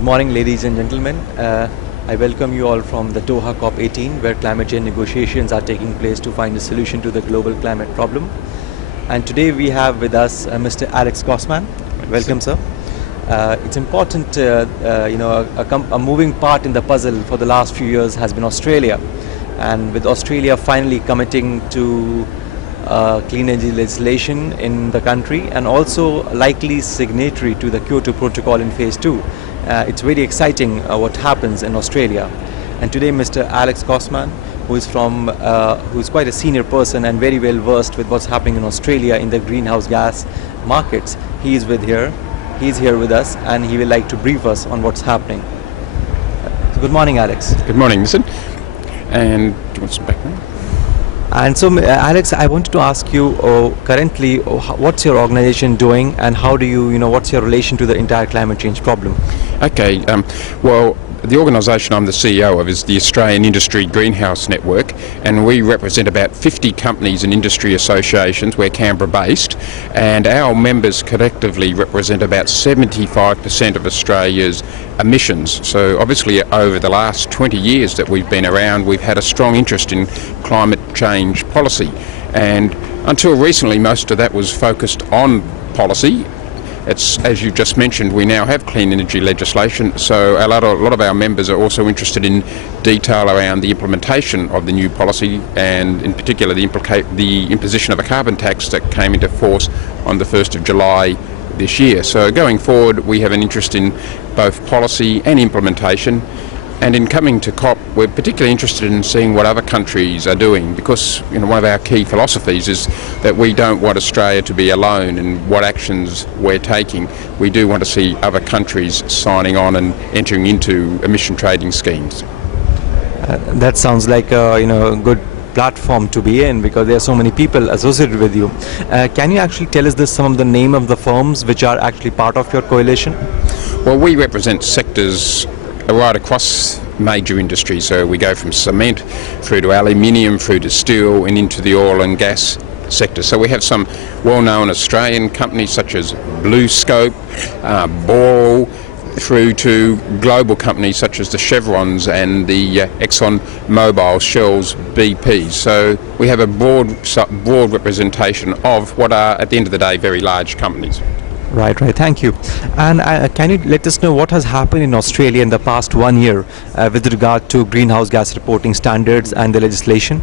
Good morning, ladies and gentlemen. I welcome you all from the Doha COP18, where climate change negotiations are taking place to find a solution to the global climate problem. And today we have with us Mr. Alex Gossman. Welcome, sir. It's important, a moving part in the puzzle for the last few years has been Australia. And with Australia finally committing to clean energy legislation in the country and also likely signatory to the Kyoto Protocol in phase 2. It's very exciting what happens in Australia. And today Mr. Alex Gossman, who's quite a senior person and very well versed with what's happening in Australia in the greenhouse gas markets, he's here with us, and he will like to brief us on what's happening. Good morning, Alex. Good morning, Nitin. And do you want some background? And so, Alex, I wanted to ask you currently, what's your organization doing, and how do what's your relation to the entire climate change problem? Okay, well, the organisation I'm the CEO of is the Australian Industry Greenhouse Network, and we represent about 50 companies and industry associations. We're Canberra-based, and our members collectively represent about 75% of Australia's emissions. So obviously over the last 20 years that we've been around, we've had a strong interest in climate change policy. And until recently, most of that was focused on policy. It's, as you just mentioned, we now have clean energy legislation, so a lot of our members are also interested in detail around the implementation of the new policy, and in particular the imposition of a carbon tax that came into force on the 1st of July this year. So going forward, we have an interest in both policy and implementation. And in coming to COP, we're particularly interested in seeing what other countries are doing, because one of our key philosophies is that we don't want Australia to be alone in what actions we're taking. We do want to see other countries signing on and entering into emission trading schemes. That sounds like a good platform to be in, because there are so many people associated with you. Can you actually tell us some of the name of the firms which are actually part of your coalition? Well, we represent sectors right across major industries, so we go from cement through to aluminium, through to steel, and into the oil and gas sector. So we have some well-known Australian companies such as BlueScope, Boral, through to global companies such as the Chevrons and the Exxon Mobil, Shell's, BP. So we have a broad representation of what are, at the end of the day, very large companies. Right. Thank you. And can you let us know what has happened in Australia in the past 1 year with regard to greenhouse gas reporting standards and the legislation?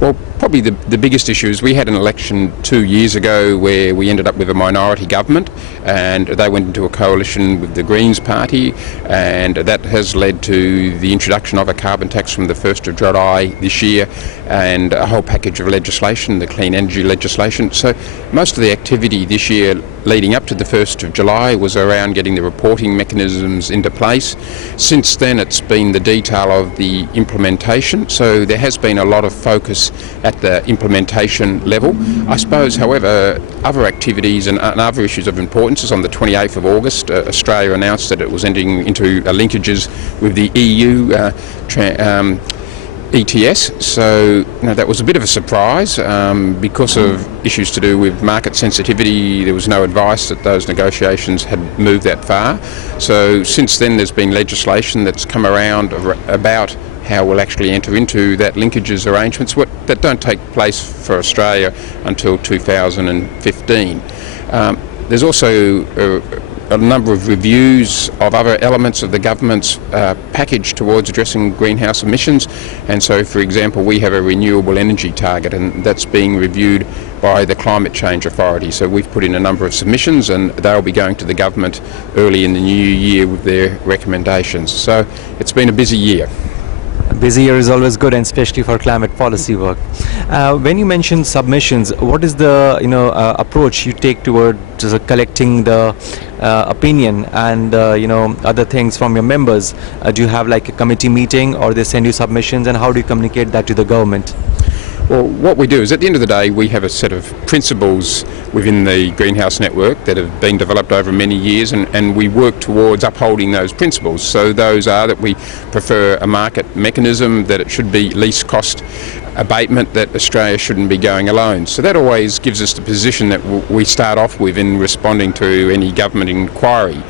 Well, probably the biggest issue is we had an election 2 years ago where we ended up with a minority government, and they went into a coalition with the Greens Party, and that has led to the introduction of a carbon tax from the 1st of July this year, and a whole package of legislation, the clean energy legislation. So most of the activity this year leading up to the 1st of July was around getting the reporting mechanisms into place. Since then it's been the detail of the implementation, so there has been a lot of focus at the implementation level. I suppose, however, other activities and other issues of importance is on the 28th of August, Australia announced that it was entering into linkages with the EU ETS, so that was a bit of a surprise because of issues to do with market sensitivity. There was no advice that those negotiations had moved that far. So since then there's been legislation that's come around about how we'll actually enter into that linkages arrangements that don't take place for Australia until 2015. There's also a number of reviews of other elements of the government's package towards addressing greenhouse emissions, and so for example we have a renewable energy target, and that's being reviewed by the Climate Change Authority. So we've put in a number of submissions and they'll be going to the government early in the new year with their recommendations. So it's been a busy year. A busy year is always good, and especially for climate policy work. When you mention submissions, what is the approach you take toward collecting the opinion and other things from your members? Do you have like a committee meeting, or they send you submissions, and how do you communicate that to the government? Well, what we do is, at the end of the day, we have a set of principles within the Greenhouse Network that have been developed over many years, and we work towards upholding those principles. So those are that we prefer a market mechanism, that it should be least cost abatement, that Australia shouldn't be going alone. So that always gives us the position that we start off with in responding to any government inquiry.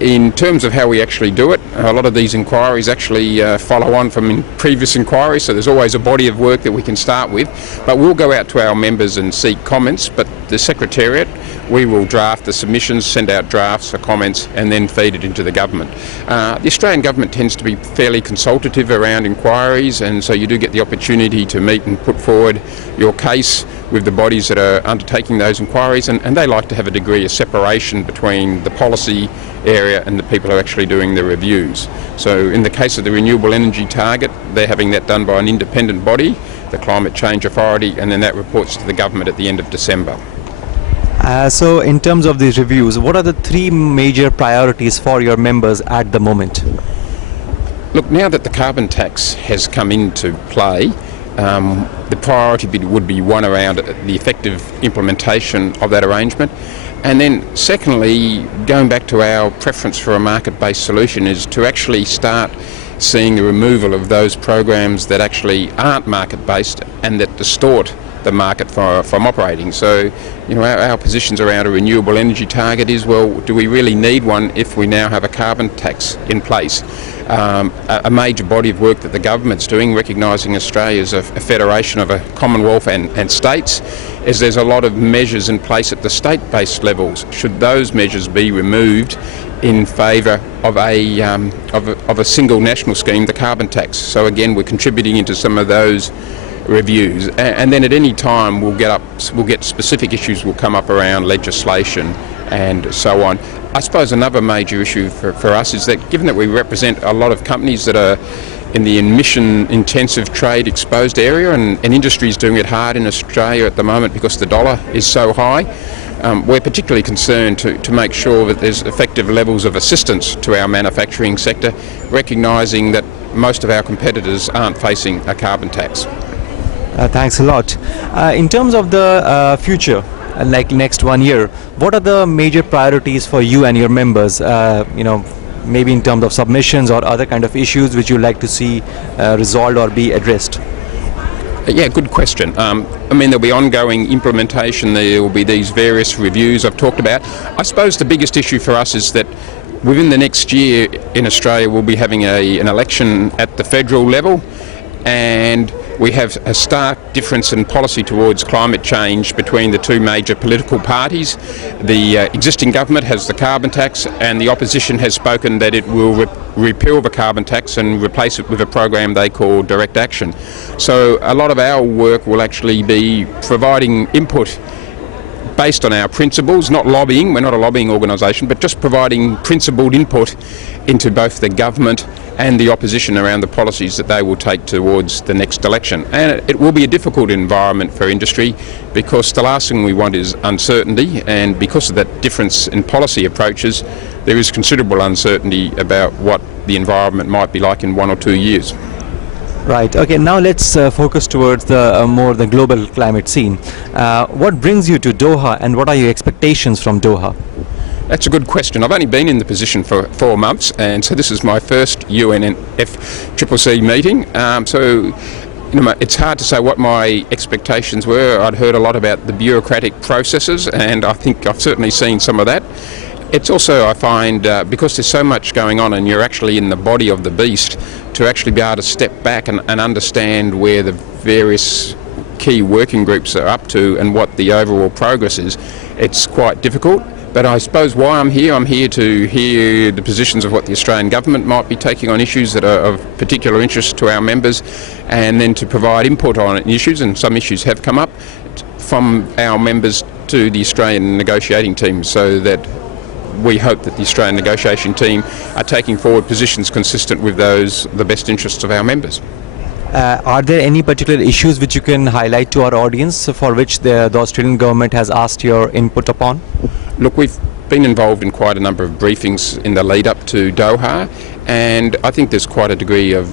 In terms of how we actually do it, a lot of these inquiries actually follow on from previous inquiries, so there's always a body of work that we can start with. But we'll go out to our members and seek comments, but the Secretariat, we will draft the submissions, send out drafts for comments and then feed it into the government. The Australian government tends to be fairly consultative around inquiries, and so you do get the opportunity to meet and put forward your case with the bodies that are undertaking those inquiries, and they like to have a degree of separation between the policy area and the people who are actually doing the reviews. So in the case of the renewable energy target, they're having that done by an independent body, the Climate Change Authority, and then that reports to the government at the end of December. So in terms of these reviews, what are the three major priorities for your members at the moment? Look, now that the carbon tax has come into play, the priority would be one around the effective implementation of that arrangement. And then secondly, going back to our preference for a market-based solution, is to actually start seeing the removal of those programs that actually aren't market-based and that distort the market from operating. So, you know, our positions around a renewable energy target is, well, do we really need one if we now have a carbon tax in place? A major body of work that the government's doing, recognising Australia as a federation of a commonwealth and states, is there's a lot of measures in place at the state-based levels. Should those measures be removed in favour of a single national scheme, the carbon tax? So again, we're contributing into some of those reviews, and then at any time we'll get specific issues will come up around legislation and so on. I suppose another major issue for us is that given that we represent a lot of companies that are in the emission intensive trade exposed area, and industry is doing it hard in Australia at the moment because the dollar is so high, we're particularly concerned to make sure that there's effective levels of assistance to our manufacturing sector, recognising that most of our competitors aren't facing a carbon tax. Thanks a lot. In terms of the future, like next 1 year, what are the major priorities for you and your members? Maybe in terms of submissions or other kind of issues which you like to see resolved or be addressed? Yeah, good question. There'll be ongoing implementation. There will be these various reviews I've talked about. I suppose the biggest issue for us is that within the next year in Australia we'll be having an election at the federal level, and we have a stark difference in policy towards climate change between the two major political parties. The existing government has the carbon tax, and the opposition has spoken that it will repeal the carbon tax and replace it with a program they call direct action. So a lot of our work will actually be providing input based on our principles, not lobbying. We're not a lobbying organisation, but just providing principled input into both the government and the opposition around the policies that they will take towards the next election. And it will be a difficult environment for industry, because the last thing we want is uncertainty, and because of that difference in policy approaches, there is considerable uncertainty about what the environment might be like in 1 or 2 years. Right. Okay. Now let's focus towards the global climate scene. What brings you to Doha, and what are your expectations from Doha? That's a good question. I've only been in the position for 4 months, and so this is my first UNFCCC meeting. It's hard to say what my expectations were. I'd heard a lot about the bureaucratic processes, and I think I've certainly seen some of that. It's also, I find, because there's so much going on and you're actually in the body of the beast, to actually be able to step back and understand where the various key working groups are up to and what the overall progress is, it's quite difficult. But I suppose why I'm here to hear the positions of what the Australian government might be taking on issues that are of particular interest to our members, and then to provide input on issues, and some issues have come up, from our members to the Australian negotiating team, so that we hope that the Australian negotiation team are taking forward positions consistent with the best interests of our members. Are there any particular issues which you can highlight to our audience for which the Australian government has asked your input upon? Look, we've been involved in quite a number of briefings in the lead up to Doha, and I think there's quite a degree of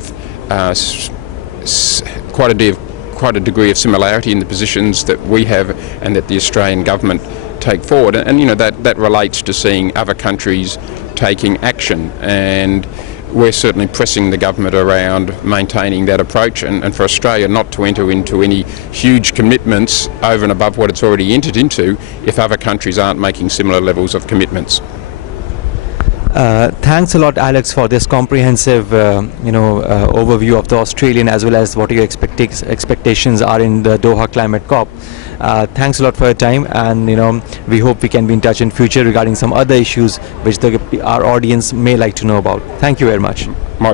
similarity in the positions that we have and that the Australian government take forward, and that relates to seeing other countries taking action, and we're certainly pressing the government around maintaining that approach, and for Australia not to enter into any huge commitments over and above what it's already entered into if other countries aren't making similar levels of commitments. Thanks a lot, Alex, for this comprehensive, overview of the Australian as well as what your expectations are in the Doha Climate COP. Thanks a lot for your time, and we hope we can be in touch in future regarding some other issues which our audience may like to know about. Thank you very much. My